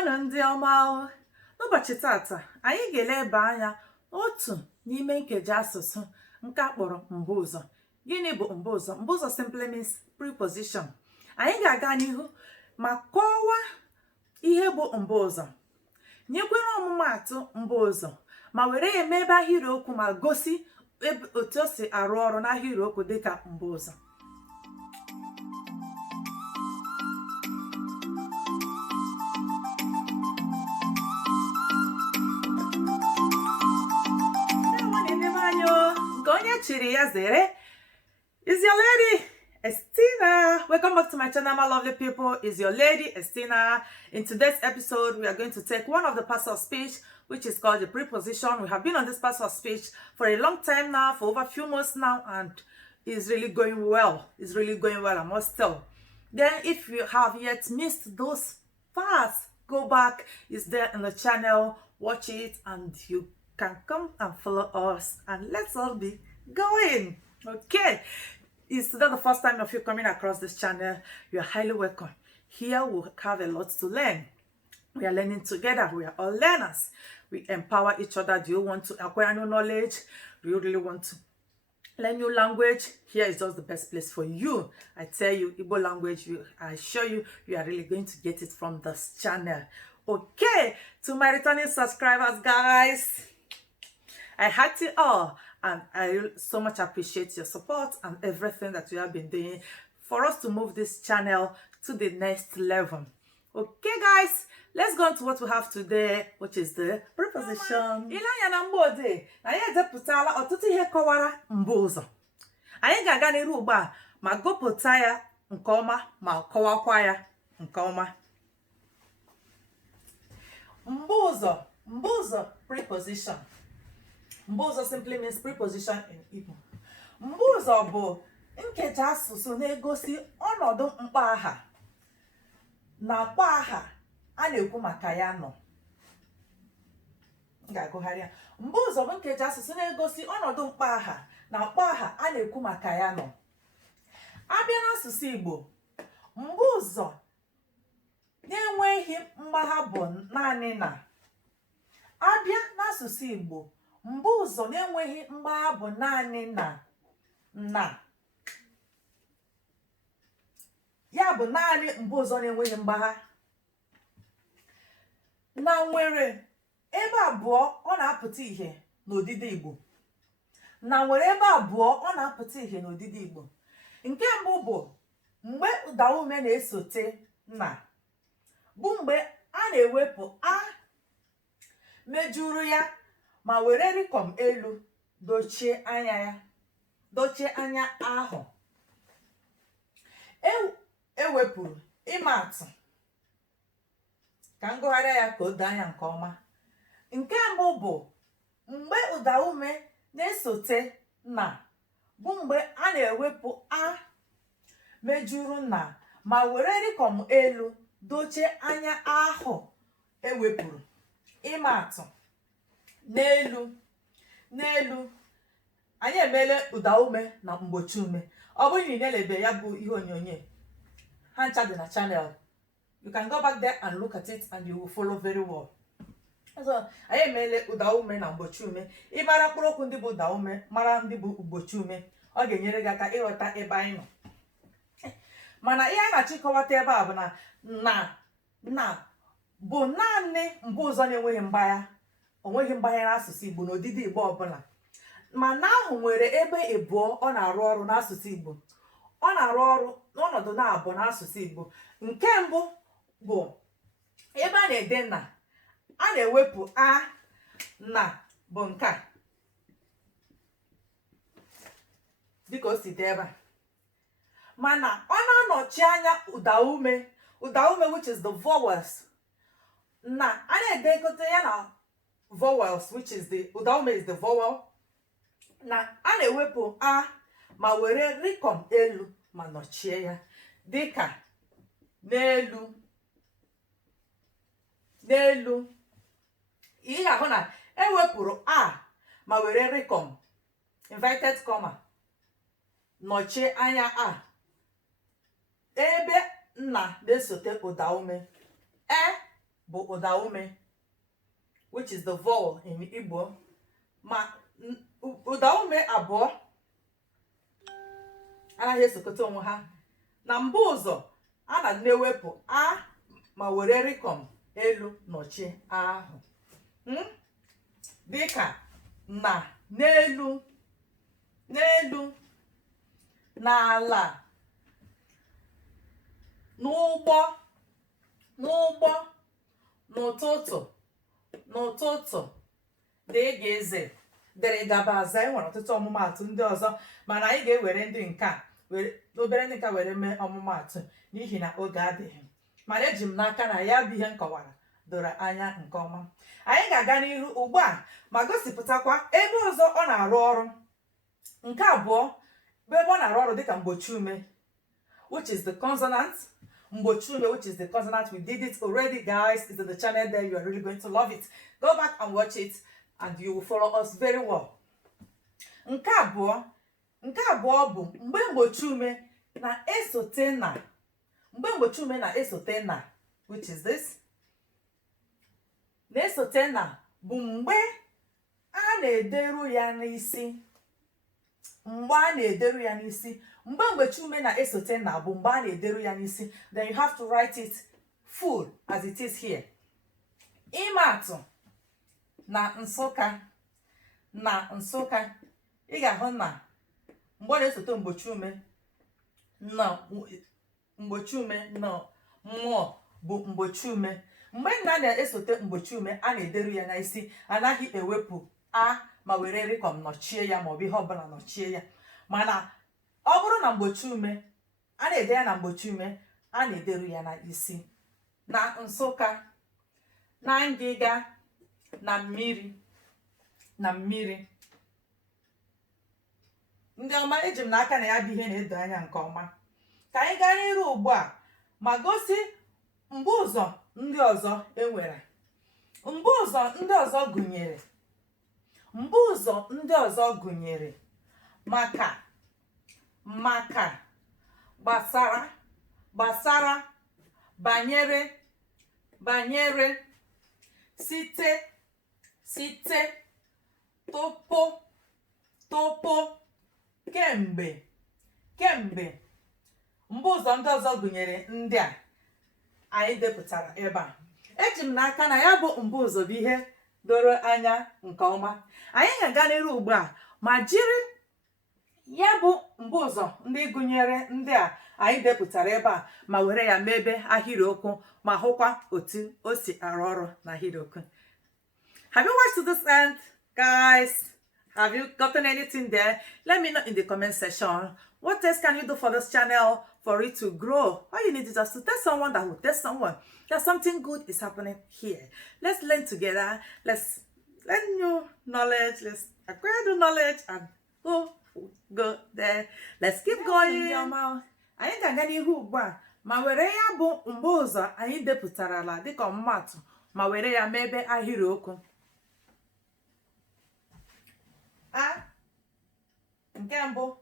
Ndewonu ndị ọma o. N'ụbọchị tata anyị ga-eleba anya otu n'ime nkeji asụsụ nke akpọrọ mbụụzọ. Gịnị bụ mbụụzọ? Mbụụzọ simply means preposition. Anyị ga-aga n'ihu ma kọwaa ihe bụ mbụụzọ, nyekwara ọmụmaatụ mbụụzọ, ma were ya eme ebe ahịrịokwu ma gosi otu o si arụ ọrụ n'ahịrịokwu dịka mbụụzọ. Is your lady Estina? Welcome back to my channel, my lovely people. Is your lady Estina? In today's episode, we are going to take one of the parts of speech, which is called the preposition. We have been on this part of speech for a long time now, for over a few months now, and it's really going well. It's really going well, I must tell. Then, if you have yet missed those parts, go back. It's there on the channel. Watch it, and you can come and follow us, and let's all be going. Okay, is that the first time of you coming across this channel? You're highly welcome. Here we have a lot to learn. We are learning together. We are all learners. We empower each other. Do you want to acquire new knowledge? Do you really want to learn new language? Here is just the best place for you. I tell you, Igbo language, I assure you, you are really going to get it from this channel. Okay, to my returning subscribers, guys, I had it all, and I so much appreciate your support and everything that you have been doing for us to move this channel to the next level. Okay, guys, let's go on to what we have today, which is the preposition. Ilanya na mbode, na ya depụtala ọtụtụ ihe kọwara mbụụzọ. Anyị ga-aga n'iru ugbu a ma gụpụta ya nke ọma ma kọwakwa ya nke ọma. Mbụụzọ, preposition. Mbụụzọ simply means preposition in Igbo. Mbụụzọ bụ nkeji asụsụ na-egosi ọnọdụ mkpọaha na mkpọaha a na-ekwu maka ya nọ. Ga-agụgharị ya. Mbụụzọ bụ nkeji asụsụ na-egosi ọnọdụ mkpọaha na mkpọaha a na-ekwu maka ya nọ. Abịa n'asụsụ Igbo, mbụụzọ na-enweghị mgbagha bụ naanị na. Abịa n'asụsụ Igbo, mbụụzọ na-enweghị mgbagha bụ naanị na. Ya bụ naanị mbụụzọ na-enweghị mgbagha. Na nwere ebe abụọ ọ na-apụta ihe n'odide Igbo. Na nwere ebe abụọ ọ na-apụta ihe n'odide Igbo. Nke mbụ bụ mgbe ụdaume na-esote na, bụ mgbe a na-ewepụ a mejuru ya ma were rịkọm elu dochie anya ahụ. Ewepụrụ ịma atụ. Ka ngụgharịa ya ka o doo anya nke ọma. Nke mbụ bụ mgbe ụdaume na-esote na, bụ mgbe a na-ewepụ a mejuru na ma were rịkọm elu dochie anya ahụ ewepụrụ. Ịma atụ. N'elu anyị emele ụdaume na mgbochi ume. Ọ bụrụ na ị na-elebe ya bụ ihe onyonyo, ha ncha dị na channel. You can go back there and look at it and you will follow very well. So anyị emele ụdaume na mgbochi ume. Ị mara mkpụrụ okwu ndị bụ ụdaume, mara ndị bụ mgbochi ume, ọ ga-enyere gị aka ịghọta ebe anyị nọ. Mana ihe a na-achọ ịkọwata ebe a bụ na bụ naanị mbụụzọ na-enweghị mgbagha. O nweghị mgbagha n'asụsụ Igbo n'odide Igbo ọbụla. Mana ahụ nwere ebe abụọ ọ na-arụ ọrụ n'asụsụ Igbo. Ọ na-arụ ọrụ n'ọnọdụ na-abụ n'asụsụ Igbo. Nke mbụ bụ ebe a na-ede na, a na-ewepụ a na, bụ nke a. Dịka o si dị ebe a. Mana ọ na-anọchi anya ụdaume, which is the vowels. Na a na-edekote ya na vowels, which is the ụdaume is the vowel. Na a na-ewepụ a ma were rịkọm elu ma nọchie ya, dịka n'elu. Ị ga-ahụ na ewepụrụ a ma were rịkọm inverted comma nọchie anya a. Ebe nna na-esote ụdaume bụ ụda ume, which is the vowel in Igbo. Ma ụda ume abụọ anaghị esokọta onwe ha. Na mbụ ụzọ a na-ewepụ a ma were rịkọm elu nọchie ahụ, dịka na, n'elu, n'elu, n'ala, n'ụgbọ, n'ụgbọ, n'ụtụtụ, n'ụtụtụ, dịgịzị, dịrị gabaza. Enwere ọtụtụ ọmụmatụ ndị ọzọ, mana anyị ga-ewere ndị nke a obere ndị nke were mee ọmụmatụ n'ihi na oge adịghị. Mana eji m n'aka na ya bụ ihe m kọwara doro anya nke ọma. Anyị ga-aga n'ihu ugbu a ma gosipụtakwa ebe ọzọ ọ na-arụ ọrụ. Nke abụọ bụ ebe ọ na-arụ ọrụ dịka mgbochi ume, which is the consonant. Mgbochi ume, which is the consonant. We did it already, guys. It's in the channel there. You are really going to love it. Go back and watch it and you will follow us very well. Nke abụọ bụ mgbe mgbochi ume na-esote na. Mgbe mgbochi ume na-esote na, which is this. Na-esote na bụ mgbe a na-ederu ya n'isi. Mgbe a na-ederu ya n'isi. Mgbe mgbochi ume na-esote na bụ mgbe a na-ederu ya n'isi. Then you have to write it full as it is here. Ịmatụ na Nsụka, na Nsụka, ị ga-ahụ na mgbe ọ na-esote mgbochi ume na mgbochi ume na mmụọ bụ mgbochi ume. Mgbe nna na-esote mgbochi ume a na-ederu ya n'isi, anaghị ewepụ a ma were rịkọm nọchie ya maọbụ ihe ọbụla nọchie ya. Mana ọ bụrụ na mgbochi ume a na-ede ya na mgbochi ume, a na-ederu ya n'isi. Na Nsụka, na ngịga, na mmiri, na mmiri. Ndị ọma, eji m n'aka na ya bụ ihe na-edo anya nke ọma. Ka anyị gaa n'iru ugbu a ma gosi mbụụzọ ndị ọzọ enwere. Mbụụzọ ndị ọzọ gụnyere. Mbụụzọ ndị ọzọ gụnyere maka, maka, gbasara, gbasara, banyere, banyere, site, site, tupu, tupu, kemgbe, kemgbe. Mbụụzọ ndị ọzọ gụnyere ndị a anyị depụtara ebe a. Eji m n'aka na ya bụ mbụụzọ bụ ihe doro anya nke ọma. Anyị ga-aga n'iru ugbu a ma jiri ya bụ mbụụzọ ndị gụnyere ndị a anyị depụtara ebe a ma were ya mebe ahịrịokwu ma hụkwa otu o si arụ ọrụ na ahịrịokwu. Have you watched to this end, guys? Have you gotten anything there? Let me know in the comment section. What else can you do for this channel for it to grow? All you need is just to tell someone that will tell someone that something good is happening here. Let's learn together. Let's learn new knowledge. Let's acquire the knowledge and go there. Let's keep going. Anyị ga-aga n'ihu ugbu a ma were ya bụ mbụụzọ anyị depụtarala dịka ọmụmatụ ma were ya mebe ahịrịokwu. A, nke mbụ,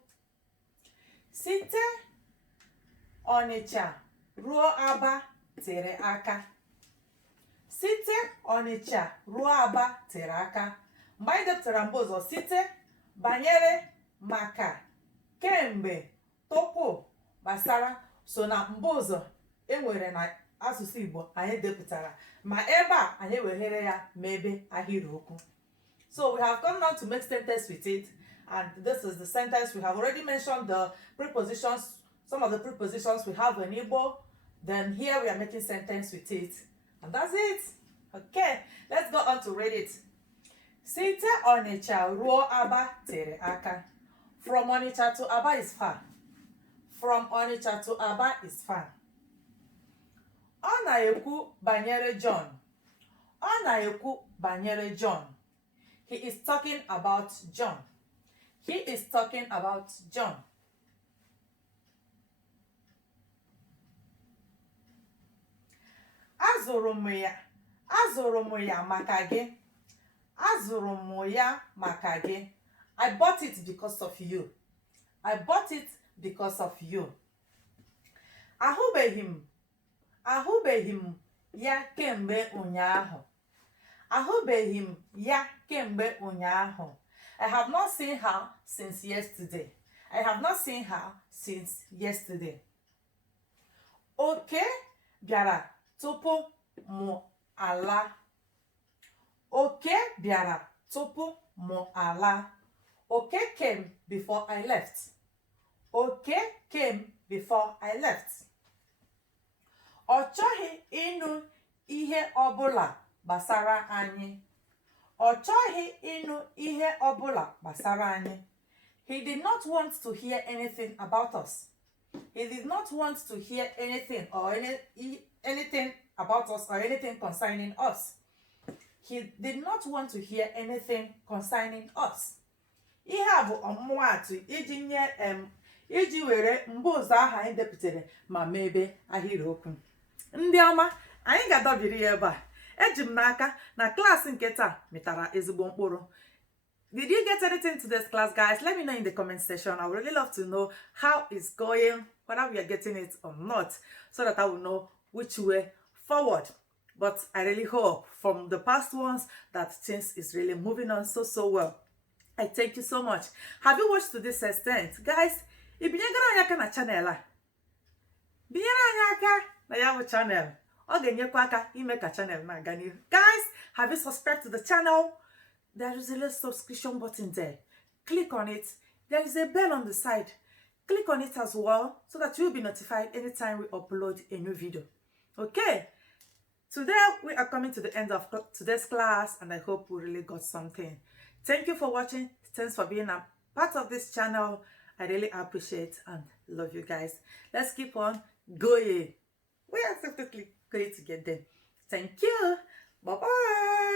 site Ọnịcha ruo Aba tere aka. Site Ọnịcha ruo Aba tere aka. Mgbe anyị depụtara mbụụzọ site, banyere, maka, kemgbe, tupu, gbasara so na mbụụzọ enwere na asụsụ Igbo anyị depụtara, ma ebe a anyị weghere ya mebe ahịrịokwu. So we have come now to make sentence with it, and this is the sentence. We have already mentioned the prepositions, some of the prepositions we have in Igbo. Then here we are making sentence with it, and that's it. Okay, let's go on to read it. Site Ọnịcha ruo Aba tere aka. From Ọnịcha to Aba is far. From Ọnịcha to Aba is far. Ọ na-ekwu banyere John. Ọ na-ekwu banyere John. He is talking about John. He is talking about John. Azụrụ m ya maka gị. Azụrụ m ya maka gị. I bought it because of you. I bought it because of you. Ahụbeghị m ya kemgbe ụnyaahụ. Ahụbeghị m ya kemgbe ụnyaahụ. I have not seen her since yesterday. I have not seen her since yesterday. Oke bịara tupu mụ ala. Oke bịara tupu mụ ala. Oke came before I left. Oke came before I left. Ọ chọghị ịnụ ihe ọbụla gbasara anyị. Ọ chọghị ịnụ ihe ọbụla gbasara anyị. He did not want to hear anything about us. He did not want to hear anything anything about us or anything concerning us. He did not want to hear anything concerning us. Ihe a bụ ọmụmaatụ iji were mbụụzọ ahụ anyị depụtara ma mebe ahịrịokwu. Ndị ọma, anyị ga-adọbiri ya ebe a. Eji m n'aka na klaasị nke taa mịtara ezigbo mkpụrụ. Did you get anything to this class, guys? Let me know in the comment section. I would really love to know how it's going, whether we are getting it or not, so that I will know which way forward. But I really hope from the past ones that things is really moving on so well. I thank you so much. Have you watched to this extent? Guys, ibinyegara anyị aka na channel a. Binyere anyị aka na ya bụ channel. Ọ ga-enyekwa aka ime ka channel na-aga n'ihu. Guys, have you subscribed to the channel? There is a little subscription button there. Click on it. There is a bell on the side. Click on it as well so that you'll be notified anytime we upload a new video. Okay? Today, we are coming to the end of today's class, and I hope we really got something. Thank you for watching. Thanks for being a part of this channel. I really appreciate and love you guys. Let's keep on going. We are definitely going to get there. Thank you. Bye-bye.